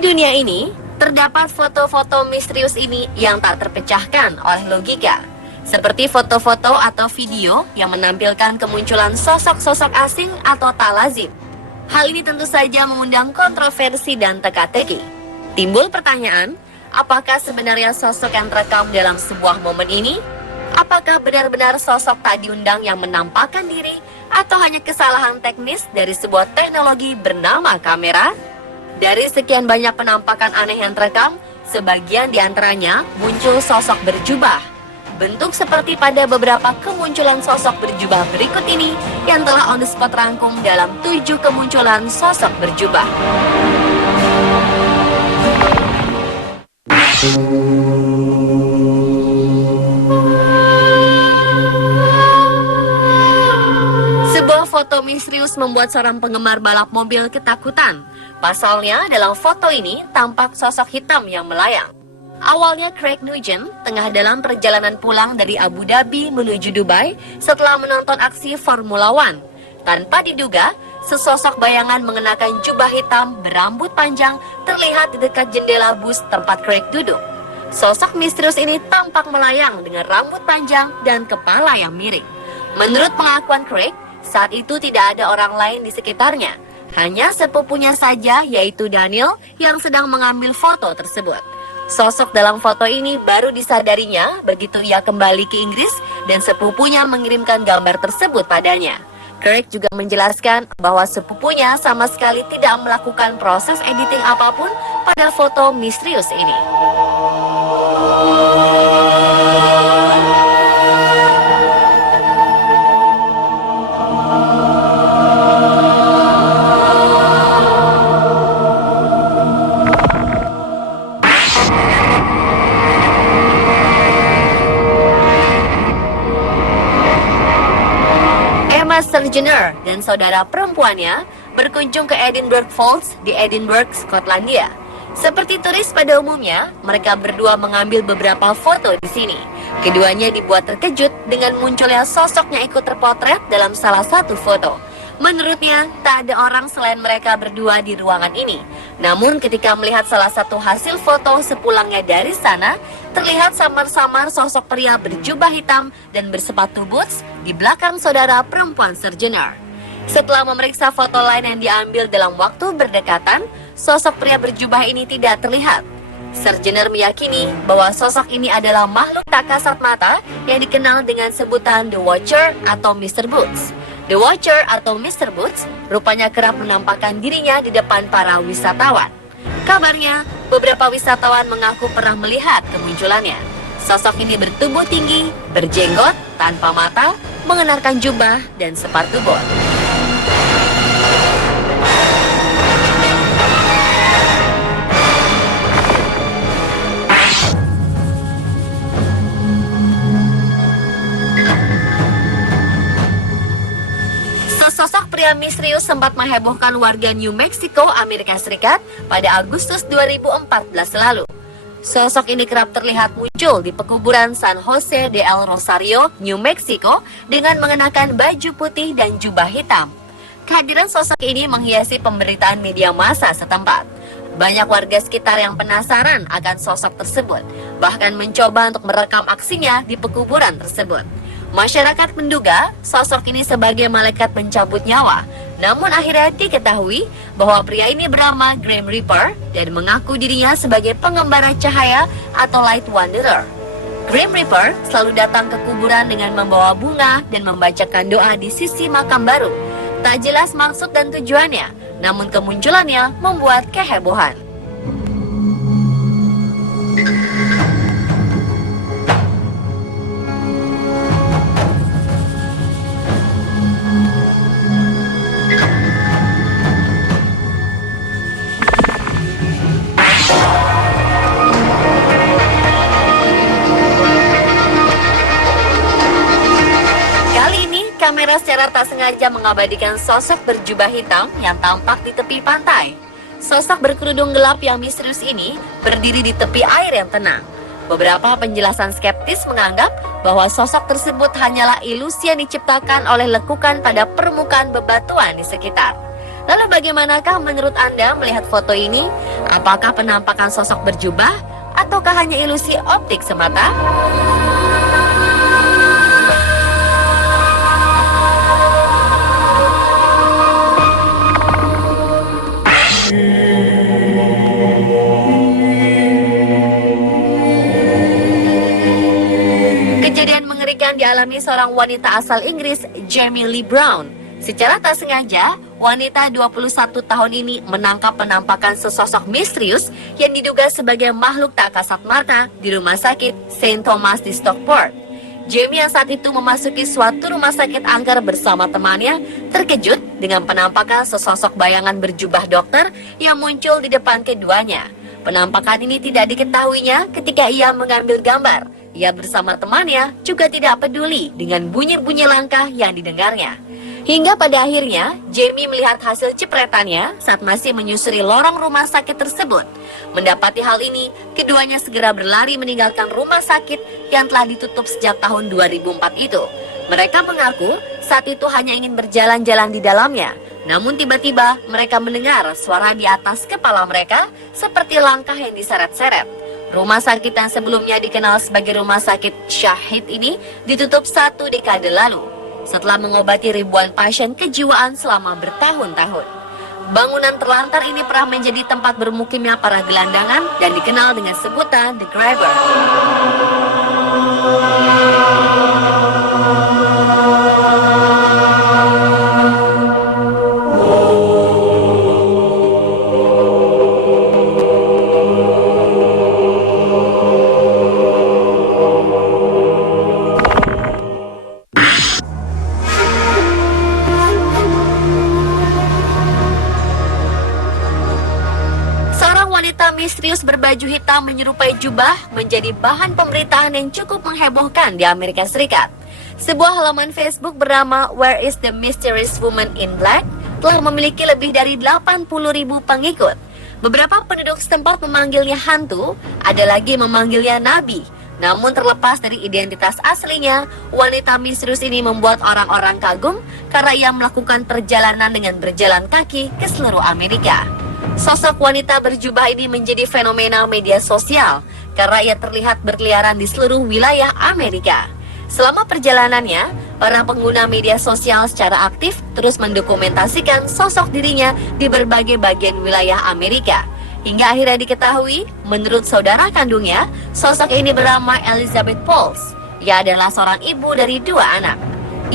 dunia ini, terdapat foto-foto misterius ini yang tak terpecahkan oleh logika. Seperti foto-foto atau video yang menampilkan kemunculan sosok-sosok asing atau tak lazim. Hal ini tentu saja mengundang kontroversi dan teka-teki. Timbul pertanyaan, apakah sebenarnya sosok yang terekam dalam sebuah momen ini? Apakah benar-benar sosok tak diundang yang menampakkan diri? Atau hanya kesalahan teknis dari sebuah teknologi bernama kamera? Dari sekian banyak penampakan aneh yang terekam, sebagian diantaranya muncul sosok berjubah. Bentuk seperti pada beberapa kemunculan sosok berjubah berikut ini yang telah on the spot rangkum dalam 7 kemunculan sosok berjubah. Sebuah foto misterius membuat seorang penggemar balap mobil ketakutan. Pasalnya, dalam foto ini tampak sosok hitam yang melayang. Awalnya Craig Nugent tengah dalam perjalanan pulang dari Abu Dhabi menuju Dubai setelah menonton aksi Formula One. Tanpa diduga, sesosok bayangan mengenakan jubah hitam berambut panjang terlihat di dekat jendela bus tempat Craig duduk. Sosok misterius ini tampak melayang dengan rambut panjang dan kepala yang miring. Menurut pengakuan Craig, saat itu tidak ada orang lain di sekitarnya. Hanya sepupunya saja, yaitu Daniel, yang sedang mengambil foto tersebut. Sosok dalam foto ini baru disadarinya begitu ia kembali ke Inggris dan sepupunya mengirimkan gambar tersebut padanya. Craig juga menjelaskan bahwa sepupunya sama sekali tidak melakukan proses editing apapun pada foto misterius ini. Sergener dan saudara perempuannya berkunjung ke Edinburgh Falls di Edinburgh, Skotlandia. Seperti turis pada umumnya, mereka berdua mengambil beberapa foto di sini. Keduanya dibuat terkejut dengan munculnya sosok yang ikut terpotret dalam salah satu foto. Menurutnya, tak ada orang selain mereka berdua di ruangan ini. Namun ketika melihat salah satu hasil foto sepulangnya dari sana, terlihat samar-samar sosok pria berjubah hitam dan bersepatu boots di belakang saudara perempuan Sergener. Setelah memeriksa foto lain yang diambil dalam waktu berdekatan, sosok pria berjubah ini tidak terlihat. Sergener meyakini bahwa sosok ini adalah makhluk tak kasat mata yang dikenal dengan sebutan The Watcher atau Mr. Boots. The Watcher atau Mr. Boots rupanya kerap menampakkan dirinya di depan para wisatawan. Kabarnya, beberapa wisatawan mengaku pernah melihat kemunculannya. Sosok ini bertubuh tinggi, berjenggot, tanpa mata, mengenakan jubah dan sepatu bot. Sosok pria misterius sempat menghebohkan warga New Mexico, Amerika Serikat pada Agustus 2014 lalu. Sosok ini kerap terlihat muncul di pekuburan San Jose de El Rosario, New Mexico dengan mengenakan baju putih dan jubah hitam. Kehadiran sosok ini menghiasi pemberitaan media massa setempat. Banyak warga sekitar yang penasaran akan sosok tersebut, bahkan mencoba untuk merekam aksinya di pekuburan tersebut. Masyarakat menduga sosok ini sebagai malaikat pencabut nyawa. Namun akhirnya diketahui bahwa pria ini bernama Grim Reaper dan mengaku dirinya sebagai pengembara cahaya atau Light Wanderer. Grim Reaper selalu datang ke kuburan dengan membawa bunga dan membacakan doa di sisi makam baru. Tak jelas maksud dan tujuannya, namun kemunculannya membuat kehebohan. Kamera secara tak sengaja mengabadikan sosok berjubah hitam yang tampak di tepi pantai. Sosok berkerudung gelap yang misterius ini berdiri di tepi air yang tenang. Beberapa penjelasan skeptis menganggap bahwa sosok tersebut hanyalah ilusi yang diciptakan oleh lekukan pada permukaan bebatuan di sekitar. Lalu bagaimanakah menurut Anda melihat foto ini? Apakah penampakan sosok berjubah ataukah hanya ilusi optik semata? Kejadian mengerikan dialami seorang wanita asal Inggris, Jamie Lee Brown. Secara tak sengaja, wanita 21 tahun ini menangkap penampakan sesosok misterius yang diduga sebagai makhluk tak kasat mata di rumah sakit St. Thomas di Stockport. Jamie yang saat itu memasuki suatu rumah sakit angker bersama temannya terkejut dengan penampakan sesosok bayangan berjubah dokter yang muncul di depan keduanya. Penampakan ini tidak diketahuinya ketika ia mengambil gambar. Ia bersama temannya juga tidak peduli dengan bunyi-bunyi langkah yang didengarnya. Hingga pada akhirnya, Jamie melihat hasil cipretannya saat masih menyusuri lorong rumah sakit tersebut. Mendapati hal ini, keduanya segera berlari meninggalkan rumah sakit yang telah ditutup sejak tahun 2004 itu. Mereka mengaku saat itu hanya ingin berjalan-jalan di dalamnya. Namun tiba-tiba mereka mendengar suara di atas kepala mereka seperti langkah yang diseret-seret. Rumah sakit yang sebelumnya dikenal sebagai Rumah Sakit Shahid ini ditutup 1 dekade lalu setelah mengobati ribuan pasien kejiwaan selama bertahun-tahun. Bangunan terlantar ini pernah menjadi tempat bermukimnya para gelandangan dan dikenal dengan sebutan The Grabber. Wanita misterius berbaju hitam menyerupai jubah menjadi bahan pemberitaan yang cukup menghebohkan di Amerika Serikat. Sebuah halaman Facebook bernama Where is the Mysterious Woman in Black telah memiliki lebih dari 80.000 pengikut. Beberapa penduduk setempat memanggilnya hantu, ada lagi memanggilnya nabi. Namun terlepas dari identitas aslinya, wanita misterius ini membuat orang-orang kagum karena ia melakukan perjalanan dengan berjalan kaki ke seluruh Amerika. Sosok wanita berjubah ini menjadi fenomena media sosial karena ia terlihat berkeliaran di seluruh wilayah Amerika. Selama perjalanannya, para pengguna media sosial secara aktif terus mendokumentasikan sosok dirinya di berbagai bagian wilayah Amerika. Hingga akhirnya diketahui, menurut saudara kandungnya, sosok ini bernama Elizabeth Pauls. Ia adalah seorang ibu dari 2 anak.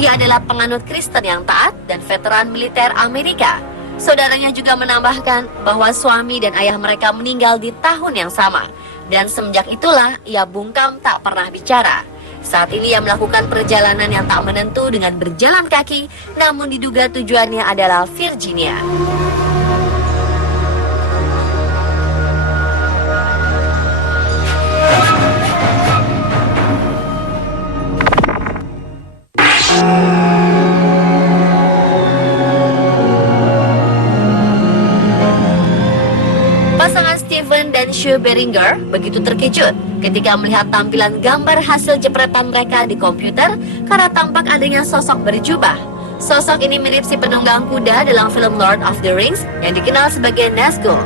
Ia adalah penganut Kristen yang taat dan veteran militer Amerika. Saudaranya juga menambahkan bahwa suami dan ayah mereka meninggal di tahun yang sama. Dan semenjak itulah ia bungkam tak pernah bicara. Saat ini ia melakukan perjalanan yang tak menentu dengan berjalan kaki, namun diduga tujuannya adalah Virginia. Pasangan Steven dan Sue Beringer begitu terkejut ketika melihat tampilan gambar hasil jepretan mereka di komputer karena tampak adanya sosok berjubah. Sosok ini mirip si penunggang kuda dalam film Lord of the Rings yang dikenal sebagai Nazgul.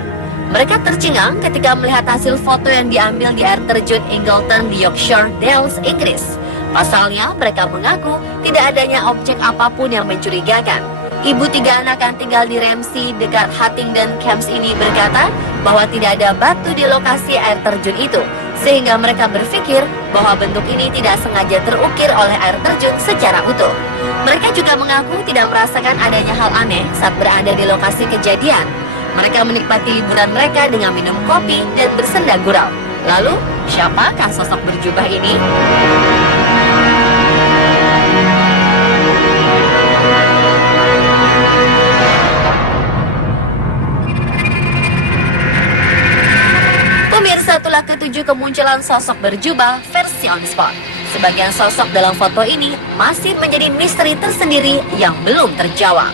Mereka tercengang ketika melihat hasil foto yang diambil di air terjun Ingleton di Yorkshire Dales, Inggris. Pasalnya, mereka mengaku tidak adanya objek apapun yang mencurigakan. Ibu 3 anak yang tinggal di Ramsey dekat Huntingdon Camps ini berkata bahwa tidak ada batu di lokasi air terjun itu, sehingga mereka berpikir bahwa bentuk ini tidak sengaja terukir oleh air terjun secara utuh. Mereka juga mengaku tidak merasakan adanya hal aneh saat berada di lokasi kejadian. Mereka menikmati liburan mereka dengan minum kopi dan bersenda gurau. Lalu, siapakah sosok berjubah ini? Pemirsa, itulah ke-7 kemunculan sosok berjubah versi on spot. Sebagian sosok dalam foto ini masih menjadi misteri tersendiri yang belum terjawab.